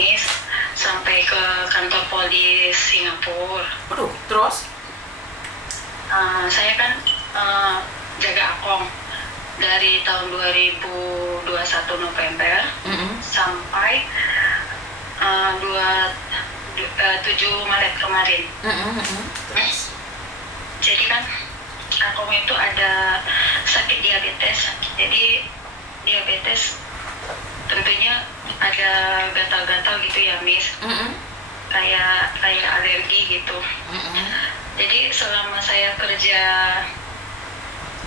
Miss, sampai ke kantor polis Singapura. Waduh, terus? Saya kan jaga akong dari tahun 2021 November sampai 7 Maret kemarin. Terus? Jadi kan akong itu ada sakit diabetes. Jadi diabetes tentunya ada gatal-gatal gitu ya, Miss. Kayak alergi gitu. Jadi selama saya kerja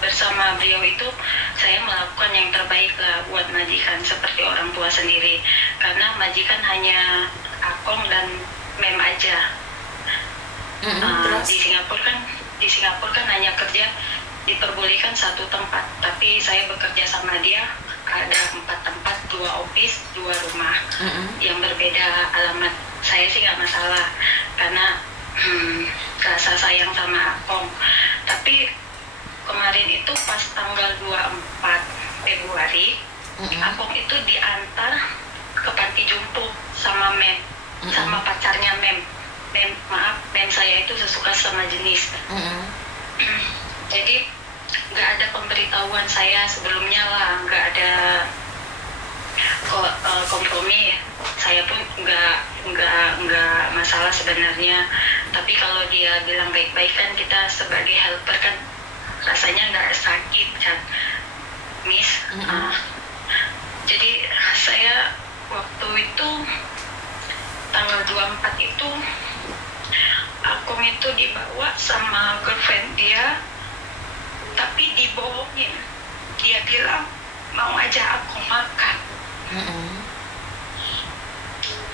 bersama beliau itu, saya melakukan yang terbaik lah buat majikan seperti orang tua sendiri. Karena majikan hanya akong dan mem aja. Di Singapura kan hanya kerja diperbolehkan satu tempat, tapi saya bekerja sama dia ada 4 tempat, 2 office, 2 rumah yang berbeda alamat. Saya sih nggak masalah karena rasa sayang sama akong. Tapi kemarin itu pas tanggal 24 Februari, akong itu diantar ke panti jompo sama mem, sama pacarnya mem. Mem saya itu sesuka sama jenis. Jadi nggak ada pemberitahuan saya sebelumnya lah, nggak ada kompromi. Saya pun nggak masalah sebenarnya. Tapi kalau dia bilang baik-baik kan, kita sebagai helper kan rasanya nggak sakit kan, Miss. Jadi saya waktu itu tanggal 24 itu akong itu dibawa sama girlfriend dia, tapi dibohongin. Dia bilang mau aja aku makan.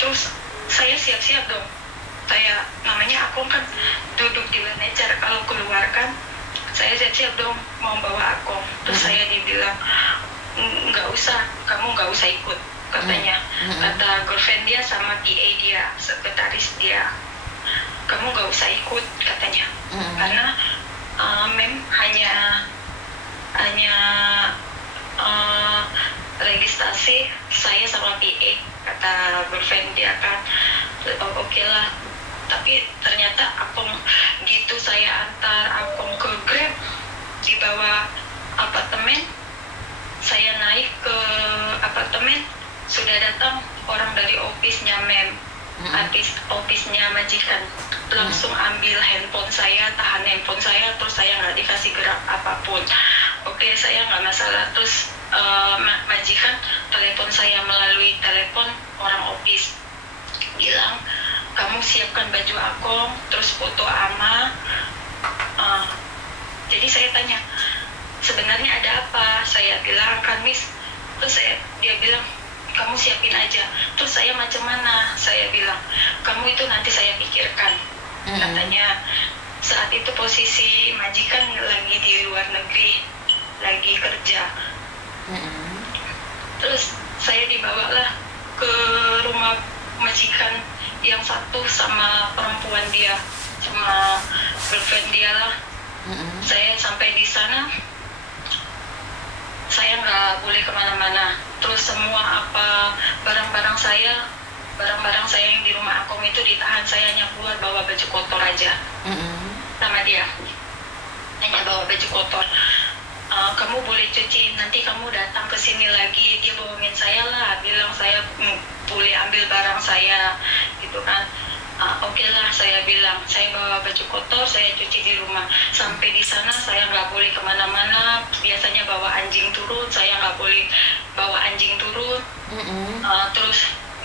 Terus saya siap-siap dong. Saya namanya akong kan duduk di manajer, kalau keluar kan saya siap-siap dong mau bawa akong. Terus saya dibilang nggak usah, kamu nggak usah ikut katanya. Kata girlfriend dia sama PA dia, sekretaris dia, kamu nggak usah ikut katanya. Karena mem hanya registrasi saya sama PA, kata girlfriend dia kan. Oke lah. Tapi ternyata akong gitu saya antar akong ke Grab, dibawa apartemen, saya naik ke apartemen, sudah datang orang dari office-nya mem, office-nya majikan, langsung ambil handphone saya, tahan handphone saya, terus saya nggak dikasih gerak apapun. Oke, saya nggak masalah. Terus majikan telepon saya melalui telepon orang office, bilang kamu siapkan baju akong, terus foto ama. Jadi saya tanya, sebenarnya ada apa? Saya bilang kan, Miss. Terus dia bilang kamu siapin aja. Terus saya macam mana? Saya bilang kamu itu nanti saya pikirkan. Katanya saat itu posisi majikan lagi di luar negeri, lagi kerja. Terus saya dibawalah ke rumah majikan yang satu sama perempuan dia, sama girlfriend dia lah. Saya sampai di sana, saya nggak boleh kemana-mana. Terus semua barang-barang saya yang di rumah akong itu ditahan. Saya hanya keluar bawa baju kotor aja sama dia, hanya bawa baju kotor. Kamu boleh cuci, nanti kamu datang ke sini lagi. Dia bohongin saya lah, bilang saya boleh ambil barang saya gitu kan. Oke lah, saya bilang saya bawa baju kotor, saya cuci di rumah. Sampai di sana saya nggak boleh kemana-mana. Biasanya bawa anjing turun, saya nggak boleh bawa anjing turun. Terus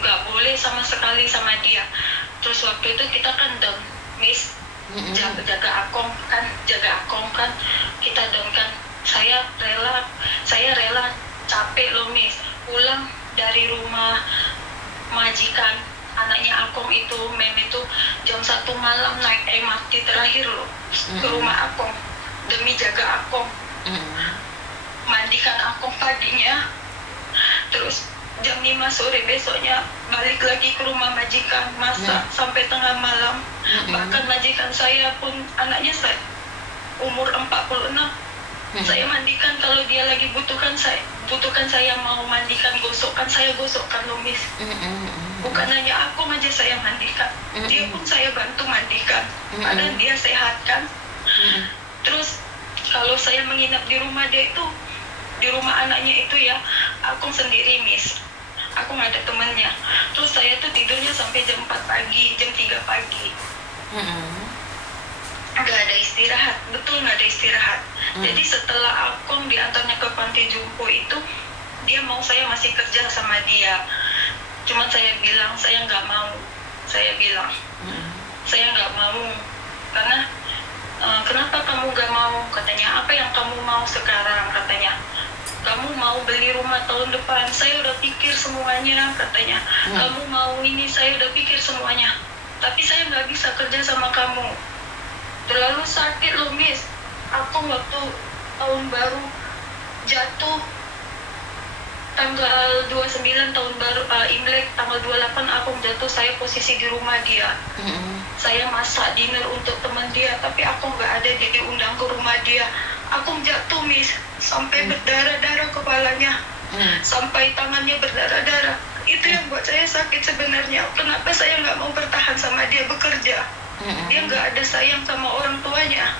nggak boleh sama sekali sama dia. Terus waktu itu kita kan down, Miss, jaga akong kan, kita down kan. Saya rela capek loh, Miss, pulang dari rumah majikan anaknya akong itu, mem itu, jam 1 malam naik MRT terakhir loh ke rumah akong demi jaga akong. Mandikan akong paginya, terus jam 5 sore besoknya balik lagi ke rumah majikan, masak sampai tengah malam. Bahkan majikan saya pun anaknya umur 46, Saya mandikan kalau dia lagi butuhkan saya mau mandikan, gosokkan, saya gosokkan loh, Miss. Bukan hanya aku aja saya mandikan, dia pun saya bantu mandikan. Padahal dia sehat kan. Terus kalau saya menginap di rumah dia itu, di rumah anaknya itu ya, aku sendiri, Miss. Aku nggak ada temannya. Terus saya tuh tidurnya sampai jam 4 pagi, jam 3 pagi. Nggak ada istirahat, betul nggak ada istirahat. Jadi setelah aku diantarnya ke panti jompo itu, dia mau saya masih kerja sama dia. Cuman saya bilang saya nggak mau. Saya bilang saya nggak mau karena kenapa kamu nggak mau? Katanya, apa yang kamu mau sekarang? Katanya, kamu mau beli rumah tahun depan, saya udah pikir semuanya. Katanya, kamu mau ini, saya udah pikir semuanya. Tapi saya nggak bisa kerja sama kamu. Terlalu sakit loh, Miss. Aku waktu tahun baru jatuh tanggal 29 tahun baru Imlek, tanggal 28 aku jatuh, saya posisi di rumah dia. Saya masak dinner untuk teman dia, tapi aku nggak ada, diundang ke rumah dia. Aku jatuh, Miss, sampai berdarah-darah kepalanya, sampai tangannya berdarah-darah. Itu yang buat saya sakit sebenarnya. Kenapa saya nggak mau bertahan sama dia bekerja? Dia nggak ada sayang sama orang tuanya.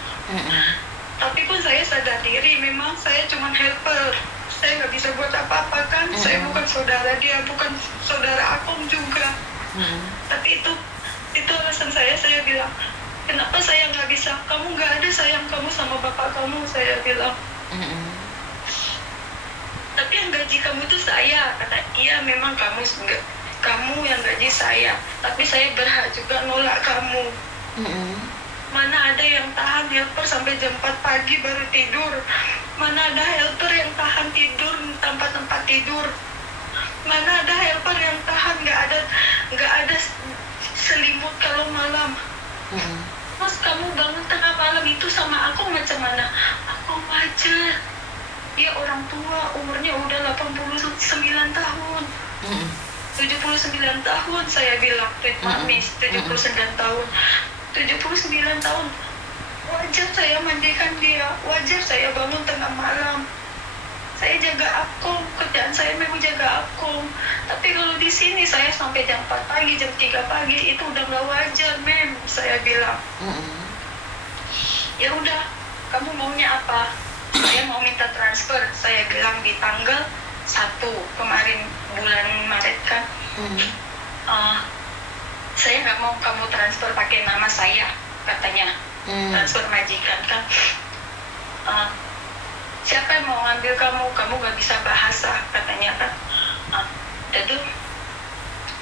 Tapi pun saya sadar diri, memang saya cuma helper. Saya nggak bisa buat apa-apa kan. Saya bukan saudara dia, bukan saudara aku juga. Tapi itu alasan saya bilang, kenapa saya nggak bisa? Kamu nggak ada sayang kamu sama bapak kamu, saya bilang. Tapi yang gaji kamu itu saya. Kata, iya memang kamu yang gaji saya, tapi saya berhak juga nolak kamu. Mana ada yang tahan helper sampai jam 4 pagi baru tidur? Mana ada helper yang tahan tidur tanpa tempat tidur? Mana ada helper yang tahan nggak ada selimut kalau malam? Mas, kamu bangun tengah malam itu sama aku macam mana? Aku wajar. Dia orang tua, umurnya udah 89 tahun. 79 tahun saya bilang, Miss, 79 tahun. 79 tahun. Wajar saya mandikan dia, wajar saya bangun tengah malam. Saya jaga akung, kerjaan saya memang jaga akung. Tapi kalau di sini saya sampai jam 4 pagi, jam 3 pagi, itu udah nggak wajar, Mem, saya bilang. Ya udah, kamu maunya apa? Saya mau minta transfer, saya bilang di tanggal 1 kemarin bulan Maret kan. Saya nggak mau kamu transfer pakai nama saya, katanya. Transfer majikan kan. Siapa yang mau ngambil kamu nggak bisa bahasa, katanya kan. Jadi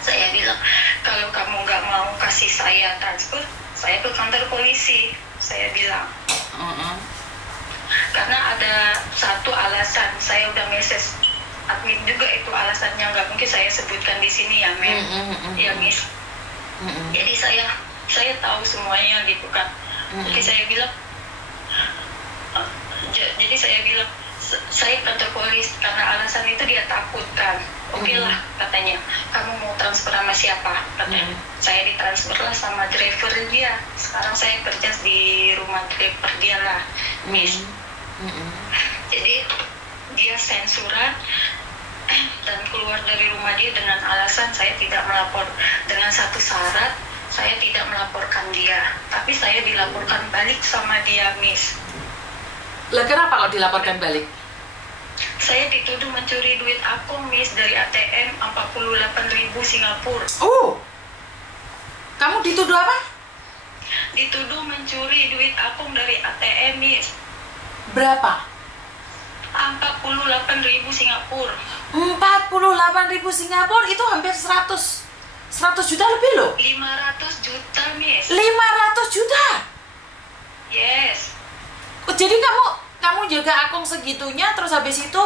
saya bilang, kalau kamu nggak mau kasih saya transfer, saya ke kantor polisi, saya bilang. Karena ada satu alasan, saya udah message admin juga, itu alasannya nggak mungkin saya sebutkan di sini ya, Mem. Ya, Miss. Jadi saya tahu semuanya gitu kan. Jadi saya bilang, saya kantor polisi karena alasan itu dia takutkan. Oke lah, katanya, kamu mau transfer sama siapa? Katanya, saya ditransfer lah sama driver dia. Sekarang saya kerja di rumah driver dia lah, Miss. Jadi dia sensuran dan keluar dari rumah dia dengan alasan saya tidak melapor, dengan satu syarat, saya tidak melaporkan dia, tapi saya dilaporkan balik sama dia, Miss. Lah kenapa kok dilaporkan balik? Saya dituduh mencuri duit aku, Miss, dari ATM 48.000 Singapura. Kamu dituduh apa? Dituduh mencuri duit aku dari ATM, Miss. Berapa? 48.000 Singapura. 48.000 Singapura itu hampir 100 juta lebih loh. 500 juta, Miss. 500 juta? Yes. Jadi kamu jaga akung segitunya, terus habis itu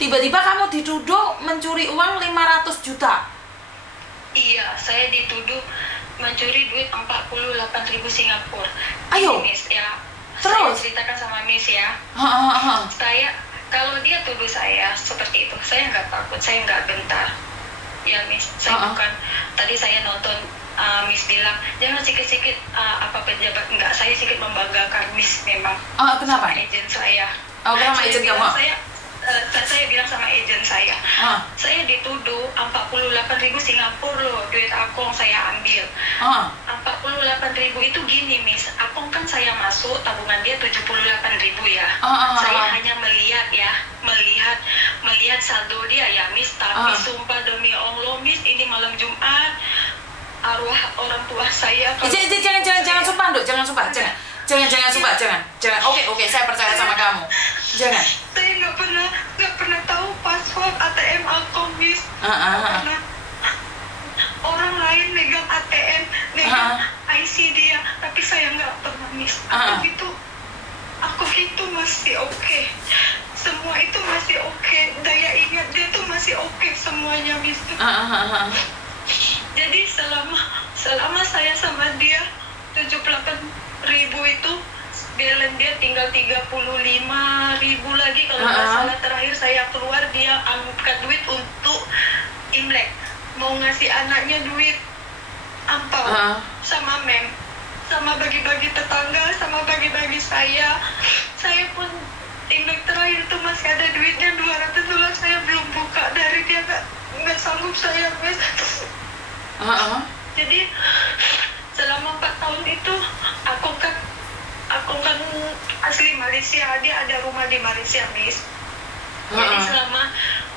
tiba-tiba kamu dituduh mencuri uang 500 juta. Iya, saya dituduh mencuri duit 48.000 Singapura. Ayo, Miss, ya. terus Saya ceritakan sama Miss ya. Saya, kalau dia tuduh saya seperti itu, saya nggak takut, saya nggak gentar. Ya, Miss, saya bukan. Tadi saya nonton Miss bilang jangan sikit-sikit apa pejabat, enggak, saya sedikit membanggakan Miss memang. Kenapa? Agent saya. Oh, sama agent kamu? Saya bilang sama agent saya dituduh 48.000 Singapura loh, duit akong saya ambil. 48.000 itu gini, Miss. Akong kan saya masuk, tabungan dia 78.000 ya. Saya hanya melihat saldo dia ya, Miss. Tapi sumpah demi Allah, Miss, ini malam Jumat, arwah orang tua saya. Jangan sumpah, Dok. Jangan sumpah. Jangan. Oke, saya percaya sama kamu. Jangan. Saya nggak pernah tahu password ATM akun, Miss. Karena orang lain megang ATM, megang IC dia, tapi saya nggak pernah, Miss. Aku itu masih oke. Semua itu masih oke. Daya ingat dia tuh masih oke semuanya, Miss. Jadi selama saya sama dia 78.000 itu, balance dia tinggal 35.000 lagi kalau nggak salah. Terakhir saya keluar, dia angkat duit untuk Imlek, mau ngasih anaknya duit ampau sama mem, sama bagi-bagi tetangga, sama bagi-bagi saya pun Imlek terakhir itu masih ada duitnya $200, saya belum buka. Dari dia nggak sanggup saya, guys. Jadi selama 4 tahun itu aku kan asli Malaysia, dia ada rumah di Malaysia, Miss. Jadi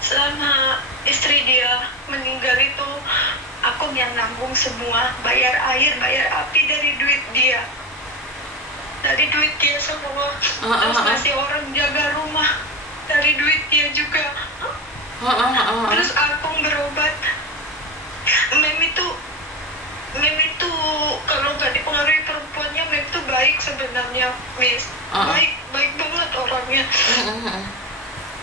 selama istri dia meninggal itu, aku yang nanggung semua, bayar air, bayar api dari duit dia. Semua. Terus masih orang jaga rumah dari duit dia juga. Terus aku berobat. Mem itu kalau nggak dipengaruhi perempuannya, Mem itu baik sebenarnya, Miss. Baik banget orangnya.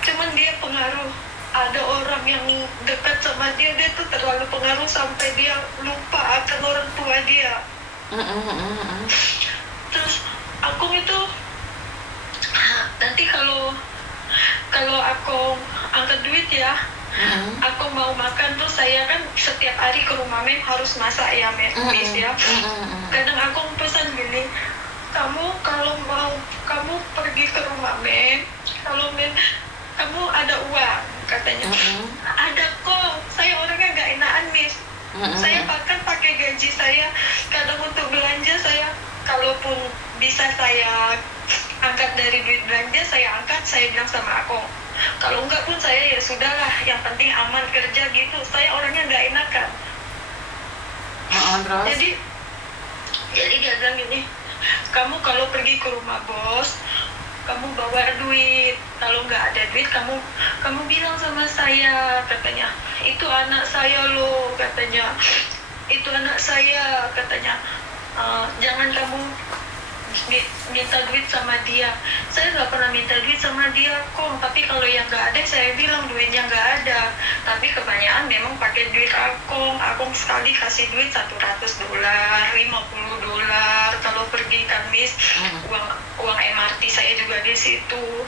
Cuman dia pengaruh. Ada orang yang dekat sama dia tuh terlalu pengaruh sampai dia lupa akan orang tua dia. Terus aku itu nanti kalau aku angkat duit ya, aku mau makan tuh, saya kan setiap hari ke rumah Mem harus masak ya, Miss ya. Kadang aku pesan gini, kalau mau kamu pergi ke rumah Mem, kalau Mem kamu ada uang, katanya. Ada kok, saya orangnya gak enakan, Miss. Saya pakai gaji saya, kadang untuk belanja saya, kalaupun bisa saya angkat dari duit belanja, saya angkat, saya bilang sama aku, kalau enggak pun saya ya sudahlah, yang penting aman kerja gitu. Saya orangnya nggak enakan. Jadi dia bilang gini, kamu kalau pergi ke rumah bos, kamu bawa duit. Kalau nggak ada duit, kamu bilang sama saya, katanya. Itu anak saya loh, katanya. Itu anak saya, katanya. Jangan kamu minta duit sama dia. Saya nggak pernah minta duit sama dia kok, tapi kalau yang nggak ada saya bilang duitnya nggak ada. Tapi kebanyakan memang pakai duit akong sekali kasih duit $100, $50 kalau pergi kan, Miss. Uang MRT saya juga di situ,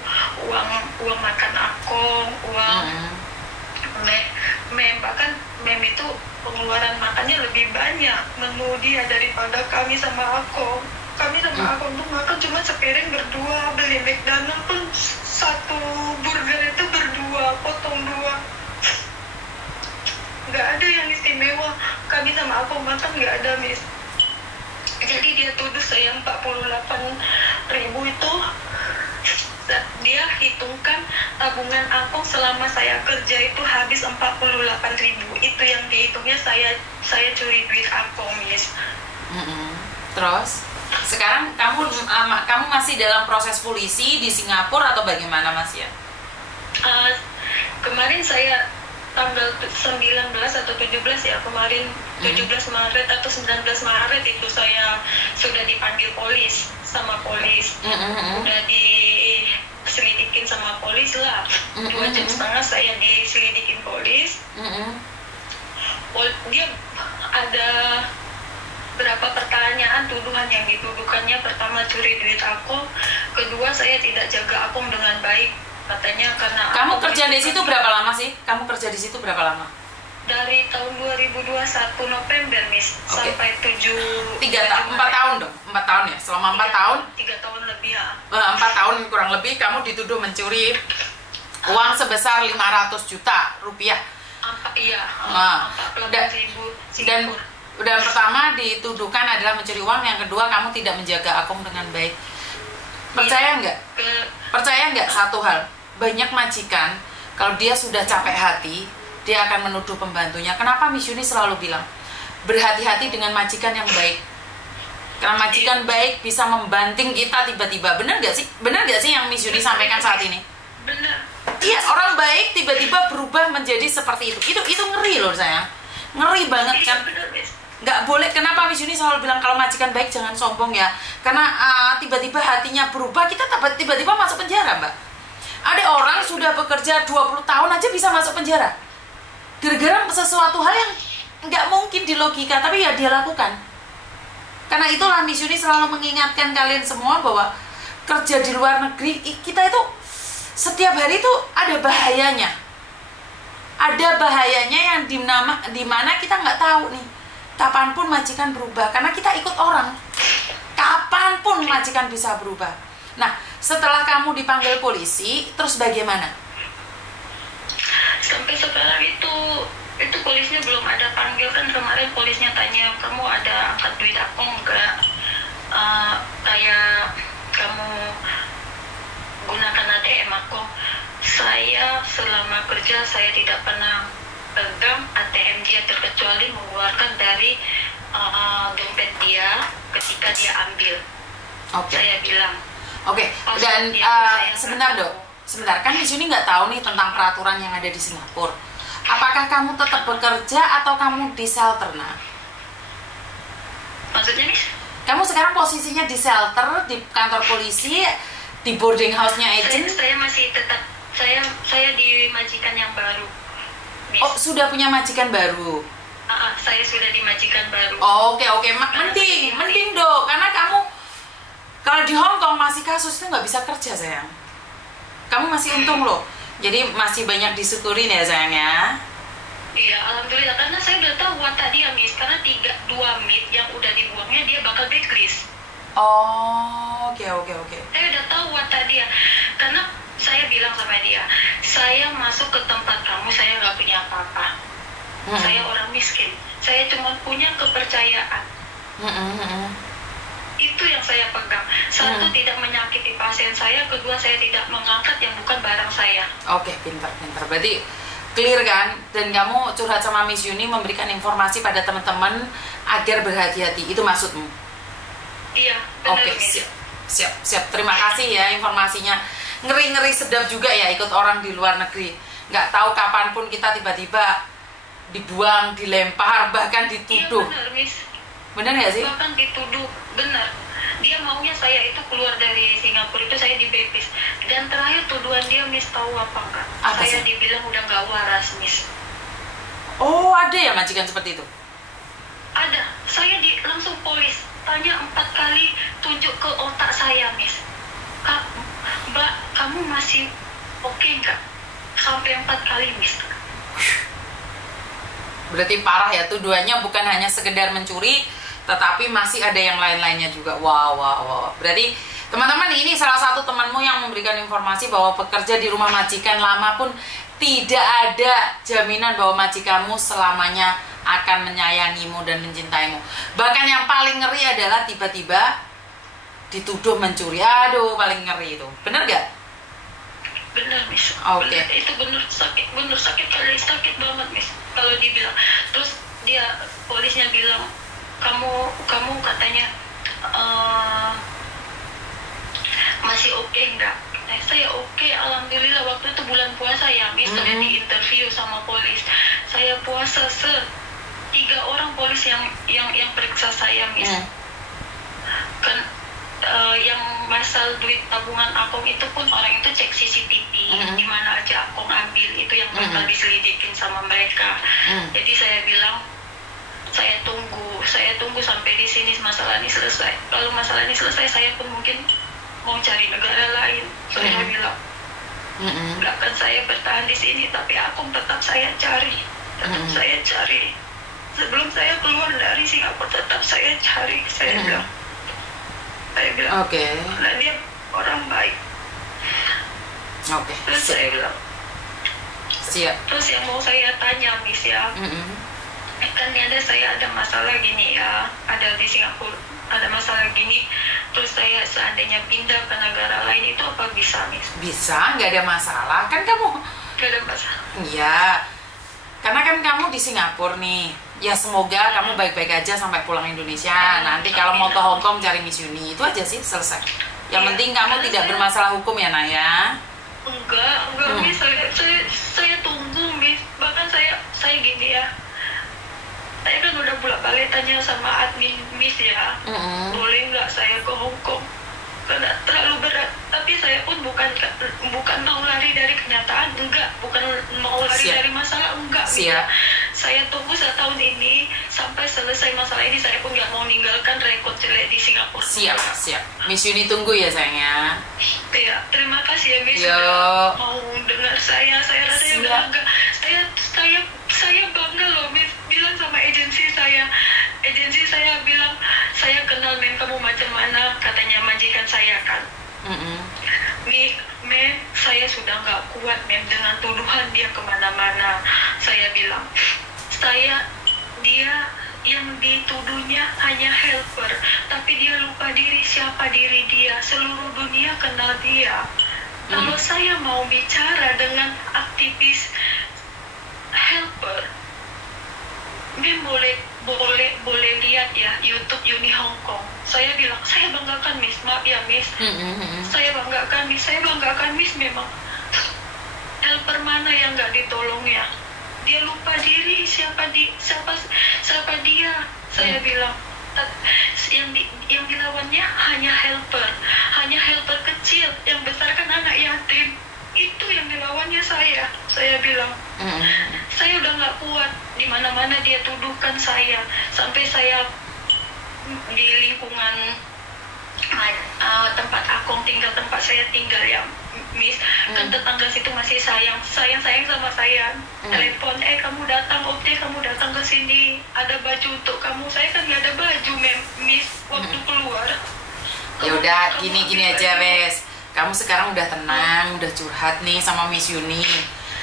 uang makan akong, uang bahkan Mem itu pengeluaran makannya lebih banyak menu dia daripada kami sama akong. Kami sama akong tuh makan cuma sepiring berdua, beli McDonald pun satu burger itu berdua, potong 2. Nggak ada yang istimewa. Kami sama akong makan nggak ada, Miss. Jadi dia tuduh saya 48.000 itu, dia hitungkan tabungan akong selama saya kerja itu habis 48.000. Itu yang dihitungnya saya curi duit akong, Miss. Terus sekarang kamu masih dalam proses polisi di Singapura atau bagaimana, Mas ya? Kemarin saya tanggal 19 atau 17 ya, kemarin 17 Maret atau 19 Maret itu saya sudah dipanggil sama polis. Udah diselidikin sama polis lah. 2 jam setengah saya diselidikin polis. Dia ada berapa pertanyaan, tuduhan yang dituduhkannya. Pertama, curi duit aku. Kedua, saya tidak jaga akong dengan baik, katanya. Karena kamu kerja di situ berapa lama sih? 8 dari tahun 2021 November Miss sampai 4 tahun dong, 4 tahun ya, selama 4 tahun 3 tahun lebih ya. 4 tahun kurang lebih kamu dituduh mencuri uang sebesar 500 juta rupiah. Iya. Dan pertama dituduhkan adalah mencuri uang, yang kedua kamu tidak menjaga akun dengan baik. Percaya nggak? Percaya nggak satu hal, banyak majikan kalau dia sudah capek hati, dia akan menuduh pembantunya. Kenapa Miss Yuni selalu bilang berhati-hati dengan majikan yang baik? Karena majikan baik bisa membanting kita tiba-tiba. Benar nggak sih? Benar nggak sih yang Miss Yuni sampaikan saat ini? Benar. Iya, orang baik tiba-tiba berubah menjadi seperti itu. Itu ngeri loh sayang. Ngeri banget kan? Nggak boleh. Kenapa Miss Yuni selalu bilang kalau majikan baik jangan sombong ya? Karena tiba-tiba hatinya berubah, kita tiba-tiba masuk penjara, Mbak. Ada orang sudah bekerja 20 tahun aja bisa masuk penjara gara-gara sesuatu hal yang nggak mungkin di logika, tapi ya dia lakukan. Karena itulah Miss Yuni selalu mengingatkan kalian semua bahwa kerja di luar negeri kita itu setiap hari itu ada bahayanya. Ada bahayanya yang dimana kita nggak tahu nih kapanpun majikan berubah, karena kita ikut orang. Kapanpun majikan bisa berubah. Nah, setelah kamu dipanggil polisi, terus bagaimana? Sampai sekarang itu polisnya belum ada panggil. Kan kemarin polisnya tanya, kamu ada angkat duit aku enggak, kayak kamu gunakan ATM aku. Saya selama kerja saya tidak pernah pegang ATM dia, terkecuali mengeluarkan dari dompet dia ketika dia ambil. Saya bilang dan sebentar Dok, sebentar, kan Miss Yuni nggak tahu nih tentang peraturan yang ada di Singapura. Apakah kamu tetap bekerja atau kamu di shelter? Nah, maksudnya Miss? Kamu sekarang posisinya di shelter, di kantor polisi, di boarding house-nya agent? Saya masih tetap, saya di majikan yang baru, Miss. Oh, sudah punya majikan baru? Saya sudah di majikan baru. Oke. Mending Dok, karena kamu kalau di Hong Kong masih kasus itu nggak bisa kerja sayang. Kamu masih untung loh, jadi masih banyak disyukurin ya sayang ya. Iya, alhamdulillah, karena saya udah tahu watak dia Miss, karena 2 meat yang udah dibuangnya dia bakal blacklist. Oke. Saya udah tahu watak dia, karena saya bilang sama dia, saya masuk ke tempat kamu, saya nggak punya apa-apa. Saya orang miskin, saya cuma punya kepercayaan. Itu yang saya pegang. Satu, tidak menyakiti pasien saya. Kedua, saya tidak mengangkat yang bukan barang saya. Oke, pintar. Berarti clear kan? Dan kamu curhat sama Miss Yuni, memberikan informasi pada teman-teman agar berhati-hati. Itu maksudmu? Iya, benar. Oke, siap. Terima kasih ya informasinya. Ngeri sedap juga ya ikut orang di luar negeri. Nggak tahu kapanpun kita tiba-tiba dibuang, dilempar, bahkan dituduh. Iya, benar, Miss. Benar nggak sih? Bahkan dituduh, benar. Dia maunya saya itu keluar dari Singapura itu saya dibepis. Dan terakhir tuduhan dia Miss, tahu apa enggak? Saya dibilang udah nggak waras Miss. Oh, ada ya majikan seperti itu? Ada. Saya langsung polis tanya 4 kali, tunjuk ke otak saya Miss. Mbak, kamu masih oke nggak? Sampai 4 kali Miss. Berarti parah ya, tuduhannya bukan hanya sekedar mencuri, tetapi masih ada yang lain-lainnya juga. Wow. Berarti teman-teman, ini salah satu temanmu yang memberikan informasi bahwa bekerja di rumah majikan lama pun tidak ada jaminan bahwa majikanmu selamanya akan menyayangimu dan mencintaimu. Bahkan yang paling ngeri adalah tiba-tiba dituduh mencuri. Aduh, paling ngeri itu. Bener gak? Bener Miss. Oke. Itu bener sakit kali, sakit banget Miss. Kalau dibilang, terus dia polisnya bilang, kamu katanya masih oke nggak? Saya oke, alhamdulillah. Waktu itu bulan puasa ya Miss, saya di interview sama polis. Saya puasa 3 orang polis yang periksa saya Miss. Kan yang masal duit tabungan Akong itu pun orang itu cek CCTV di mana aja Akong ambil, itu yang bakal diselidikin sama mereka. Jadi saya bilang, saya tunggu sampai di sini masalah ini selesai. Kalau masalah ini selesai, saya pun mungkin mau cari negara lain. Saya bilang, nggak akan saya bertahan di sini, tapi Akong tetap saya cari. tetap saya cari. Sebelum saya keluar dari Singapura tetap saya cari. Saya bilang nah dia orang baik. Terus saya bilang siap. Terus yang mau saya tanya Miss ya, kan saya ada masalah gini ya, ada di Singapura ada masalah gini, terus saya seandainya pindah ke negara lain itu apa bisa Miss? Bisa, nggak ada masalah kan kamu? Nggak ada masalah. Iya, karena kan kamu di Singapura nih. Ya semoga kamu baik-baik aja sampai pulang Indonesia. Nanti kalau mau ke Hong Kong cari Miss Yuni, itu aja sih, selesai. Yang penting kamu tidak bermasalah hukum ya Naya. Enggak Miss, saya tunggu Miss. Bahkan saya gini ya, saya kan udah bolak-balik tanya sama admin Miss ya, boleh nggak saya ke Hong Kong? Karena terlalu berat. Tapi saya pun bukan mau lari dari kenyataan, enggak. Bukan mau lari dari masalah, enggak. Siap. Saya tunggu setahun ini sampai selesai masalah ini. Saya pun nggak mau meninggalkan rekod jelek di Singapura. Siap. Miss Yuni tunggu ya sayangnya. Iya, terima kasih ya Miss sudah mau dengar saya. Saya rasanya udah lega. Saya bangga loh Miss, bilang sama agensi saya bilang saya kenal mem kamu macam mana, katanya majikan saya kan. Mem, saya sudah nggak kuat mem dengan tuduhan dia kemana-mana. Saya bilang dia yang dituduhnya hanya helper, tapi dia lupa diri siapa diri dia. Seluruh dunia kenal dia. Kalau saya mau bicara dengan aktivis helper, Mem boleh lihat ya YouTube Yuni Hong Kong. Saya bilang saya banggakan Miss, maaf ya Miss. Saya banggakan Miss memang. Helper mana yang nggak ditolong ya? Dia lupa diri siapa dia. Saya bilang yang dilawannya hanya helper kecil yang besarkan anak yatim. Itu yang dilawannya saya bilang. Saya udah nggak kuat, di mana-mana dia tuduhkan saya, sampai saya di lingkungan tempat tempat saya tinggal ya Miss, kan tetangga situ masih sayang sama saya. Telepon, kamu datang ke sini, ada baju untuk kamu. Saya kan nggak ada baju Miss waktu keluar. Ya udah gini aja wes. Kamu sekarang udah tenang, udah curhat nih sama Miss Yuni.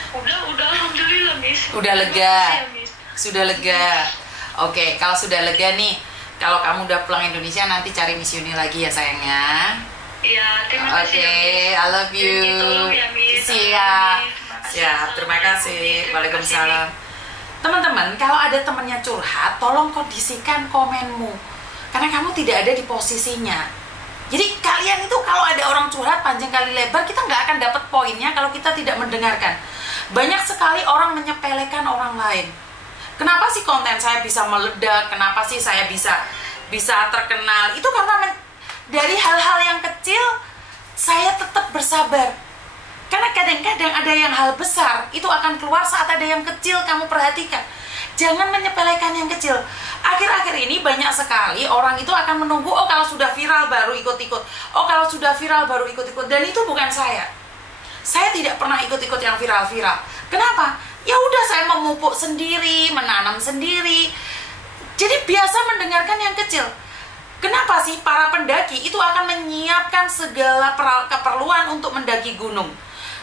Udah alhamdulillah Miss. Udah lega. Sudah lega. Oke, kalau sudah lega nih, kalau kamu udah pulang Indonesia nanti cari Miss Yuni lagi ya sayangnya. Iya, terima kasih. I love you. Siap, terima kasih. Waalaikumsalam. Teman-teman, kalau ada temannya curhat, tolong kondisikan komenmu. Karena kamu tidak ada di posisinya. Jadi kalian itu kalau ada orang curhat panjang kali lebar, kita nggak akan dapat poinnya kalau kita tidak mendengarkan. Banyak sekali orang menyepelekan orang lain. Kenapa sih konten saya bisa meledak? Kenapa sih saya bisa terkenal? Itu karena dari hal-hal yang kecil saya tetap bersabar. Karena kadang-kadang ada yang hal besar itu akan keluar saat ada yang kecil. Kamu perhatikan. Jangan menyepelekan yang kecil. Akhir-akhir ini banyak sekali orang itu akan menunggu, oh kalau sudah viral baru ikut-ikut. Oh kalau sudah viral baru ikut-ikut. Dan itu bukan saya. Saya tidak pernah ikut-ikut yang viral-viral. Kenapa? Ya udah, saya memupuk sendiri, menanam sendiri. Jadi biasa mendengarkan yang kecil. Kenapa sih para pendaki itu akan menyiapkan segala keperluan untuk mendaki gunung?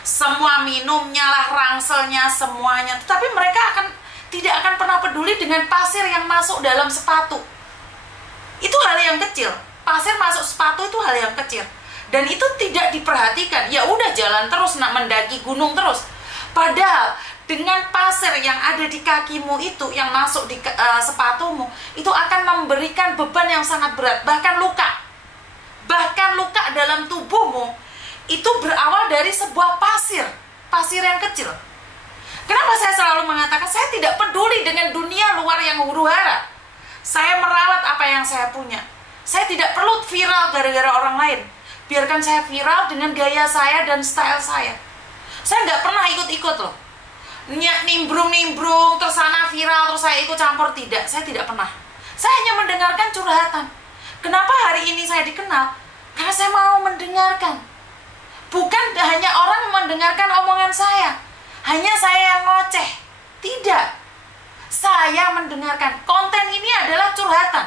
Semua minumnya lah, rangselnya, semuanya. Tetapi mereka tidak akan pernah peduli dengan pasir yang masuk dalam sepatu. Itu hal yang kecil. Pasir masuk sepatu itu hal yang kecil. Dan itu tidak diperhatikan. Ya udah, jalan terus, nak mendaki gunung terus. Padahal dengan pasir yang ada di kakimu itu, yang masuk di sepatumu, itu akan memberikan beban yang sangat berat. Bahkan luka dalam tubuhmu itu berawal dari sebuah pasir yang kecil. Kenapa saya selalu mengatakan saya tidak peduli dengan dunia luar yang huru-hara. Saya merawat apa yang saya punya. Saya tidak perlu viral gara-gara orang lain. Biarkan saya viral dengan gaya saya dan style saya. Saya nggak pernah ikut-ikut loh. Nimbrung, terus sana viral, terus saya ikut campur. Tidak, saya tidak pernah. Saya hanya mendengarkan curhatan. Kenapa hari ini saya dikenal? Karena saya mau mendengarkan. Bukan hanya orang mendengarkan omongan saya. Hanya saya yang ngoceh. Tidak. saya mendengarkan. Konten ini adalah curhatan.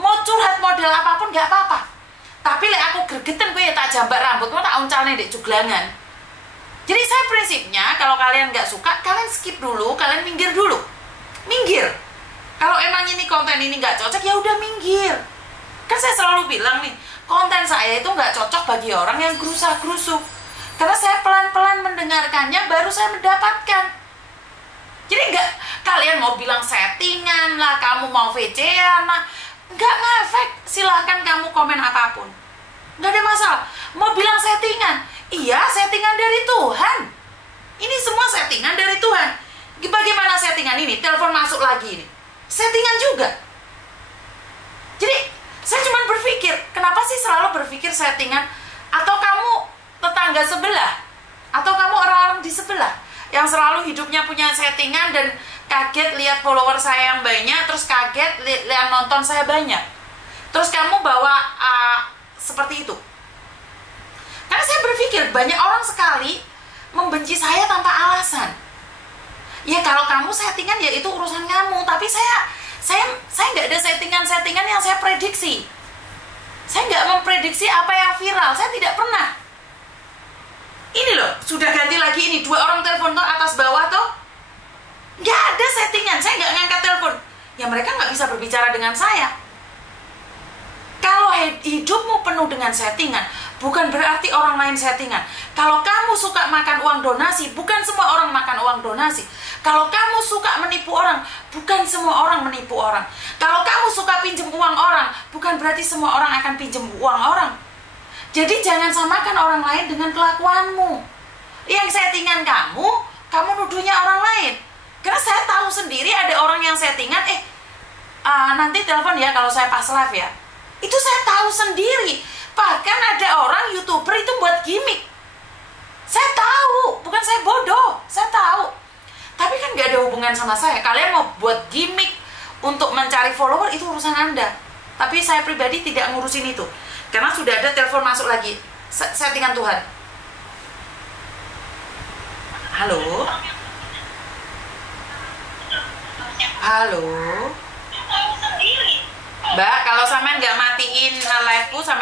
Mau curhat model apapun gak apa-apa. Tapi aku gregetan gue ya tak jambar rambut, mau tak uncalnya di juglangan. Jadi saya prinsipnya kalau kalian gak suka, kalian skip dulu, kalian minggir dulu. Minggir. Kalau emang ini konten ini gak cocok, ya udah minggir. Kan saya selalu bilang nih, konten saya itu gak cocok bagi orang yang gerusa-gerusuk. Karena saya pelan-pelan mendengarkannya, baru saya mendapatkan. Jadi nggak, kalian mau bilang settingan lah, kamu mau VC-an lah, nggak ngefek. Silahkan kamu komen apapun, nggak ada masalah. Mau bilang settingan, iya settingan dari Tuhan. Ini semua settingan dari Tuhan. Bagaimana settingan ini? Telepon masuk lagi ini, settingan juga. Jadi saya cuma berpikir, kenapa sih selalu berpikir settingan? Atau kamu tetangga sebelah, atau kamu orang-orang di sebelah yang selalu hidupnya punya settingan dan kaget lihat follower saya yang banyak, terus kaget lihat nonton saya banyak, terus kamu bawa seperti itu. Karena saya berpikir banyak orang sekali membenci saya tanpa alasan. Ya kalau kamu settingan ya itu urusan kamu, tapi saya nggak ada settingan yang saya prediksi. Saya nggak memprediksi apa yang viral, saya tidak pernah. Ini loh, sudah ganti lagi ini, 2 orang telepon tuh atas bawah tuh. Nggak ada settingan, saya nggak ngangkat telepon. Ya mereka nggak bisa berbicara dengan saya. Kalau hidupmu penuh dengan settingan, bukan berarti orang lain settingan. Kalau kamu suka makan uang donasi, bukan semua orang makan uang donasi. Kalau kamu suka menipu orang, bukan semua orang menipu orang. Kalau kamu suka pinjam uang orang, bukan berarti semua orang akan pinjam uang orang. Jadi jangan samakan orang lain dengan kelakuanmu. Yang settingan kamu nuduhnya orang lain. Karena saya tahu sendiri ada orang yang settingan, nanti telepon ya kalau saya pas live ya. Itu saya tahu sendiri. Bahkan ada orang YouTuber itu buat gimmick. Saya tahu, bukan saya bodoh, saya tahu. Tapi kan gak ada hubungan sama saya. Kalian mau buat gimmick untuk mencari follower, itu urusan Anda. Tapi saya pribadi tidak ngurusin itu. Karena sudah ada telepon masuk lagi. Settingan Tuhan. Halo? Halo? Mbak, kalau sampean nggak matiin live-ku, sampean